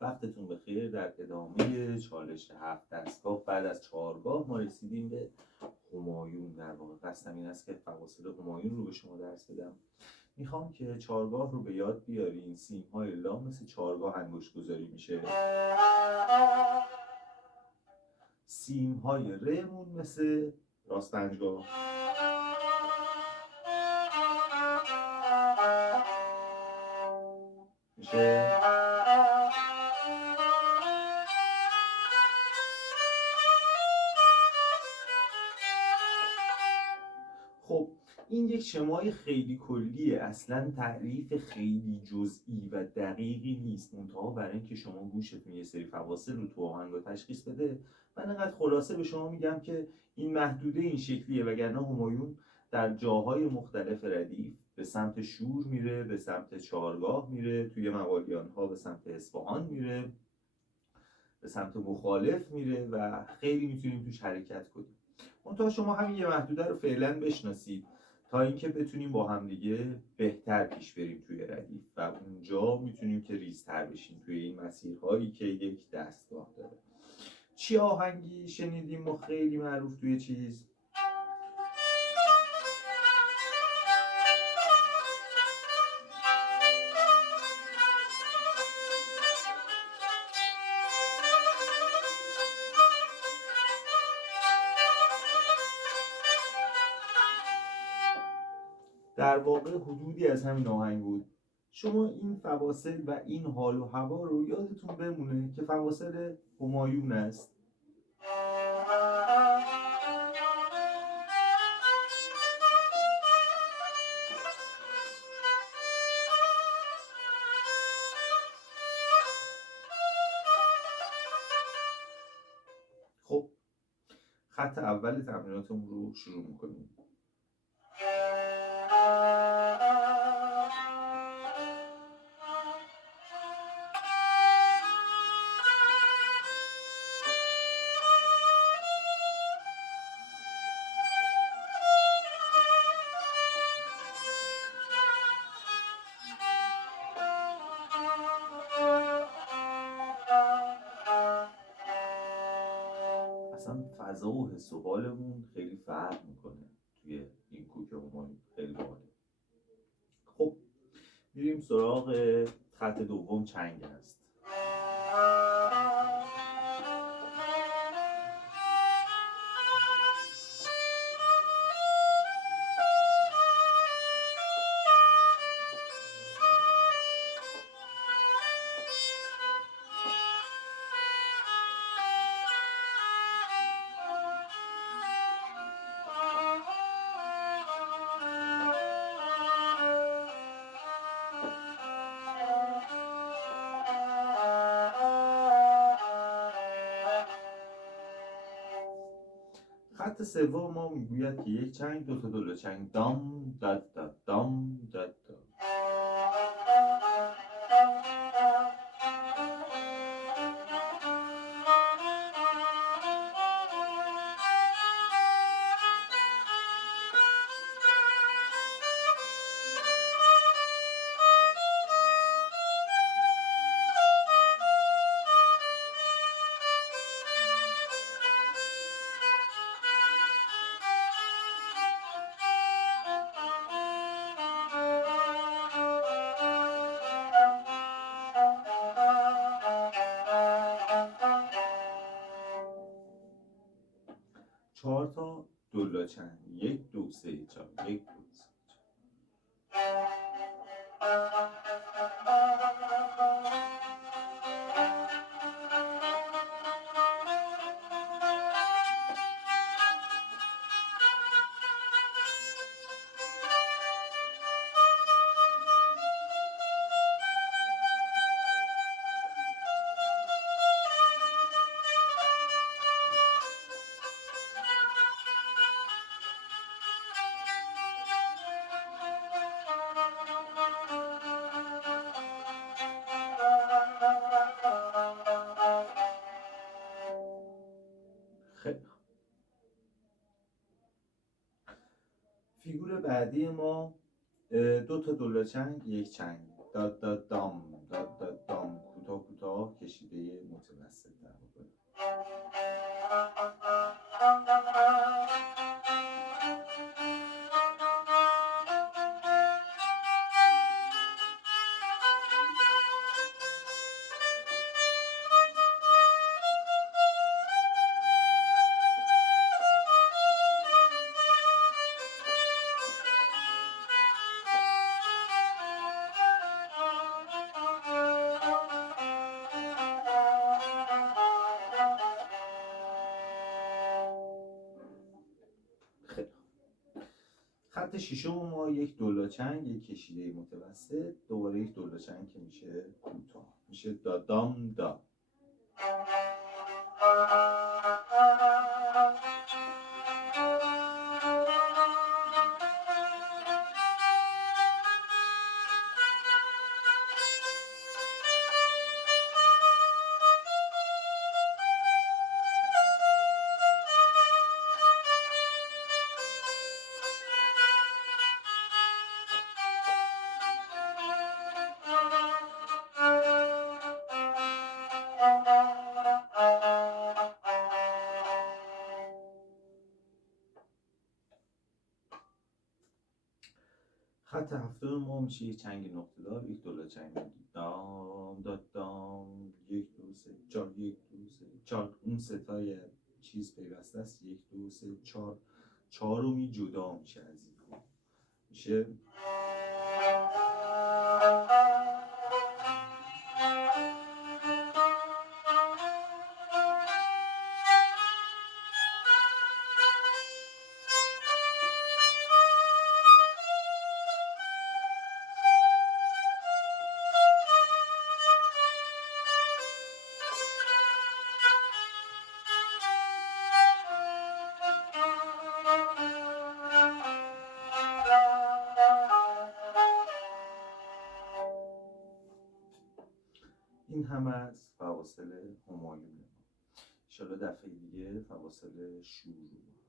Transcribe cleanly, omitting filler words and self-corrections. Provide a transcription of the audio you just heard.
وقتتون بخیر. در ادامه چالش 7 دستگاه بعد از 4گاه ما رسیدیم به همایون. در واقع قصدم این است که فواصل همایون رو به شما درس بدم. میخوام که 4گاه رو به یاد بیارین. سیم‌های لا مثل 4گاه انگشت گذاری میشه. سیم‌های رمون مثل راست پنجگاه. میشه خب این یک شمای خیلی کلیه، اصلا تعریف خیلی جزئی و دقیقی نیست، منتها برای اینکه شما گوشتون یه سری فواصل رو تو آهنگا تشخیص بده من انقدر خلاصه به شما میگم که این محدوده این شکلیه، وگرنه همایون در جاهای مختلف ردیف به سمت شور میره، به سمت 4گاه میره، توی موالیان‌ها به سمت اصفهان میره، به سمت مخالف میره و خیلی میتونیم توش حرکت کنیم. منتها شما همین یه محدوده رو فعلا بشناسید تا اینکه بتونیم با همدیگه بهتر پیش بریم توی ردیف و اونجا میتونیم که ریزتر بشیم توی این مسیرهایی که یک دستگاه داره. چی آهنگی شنیدیم ما خیلی معروف توی چیز؟ در واقع حدودی از همین آهنگ بود. شما این فواصل و این حال و هوا رو یادتون بمونه که فواصل همایون است. خب خط اول تمریناتمون رو شروع میکنیم. اصلا فضا و حس و حالمون خیلی فرق میکنه توی این کوک همایون، خیلی باحاله. خب میریم سراغ خط دوم، چنگ است. خط سوم ما میگوید که یک چنگ دو تا دو چنگ، دام داد داد دام داد داد. چهار تا دولا چنگ، یک دو سه چهار، یک دو سه چهار. فیگور بعدی ما دو تا دولا چنگ یک چنگ، داد داد دام داد داد دام، کوتاه کشیده متوسط در واقع. خط ششم ما یک دولاچنگ، یک کشیده متوسط، دوباره یک دولاچنگ که میشه کوتاه، میشه دادام دا. خط هفتم ما میشه یک چنگ نقطه دار، یک دولاچنگ، دام دام، یک دو سه چهار، یک دو سه چهار، اون ستای چیز پیوسته است، یک دو سه چهار، چهارمی جدا میشه از این، میشه این هم از فواصل همایون. ان شاءالله دفعه دیگه فواصل شروع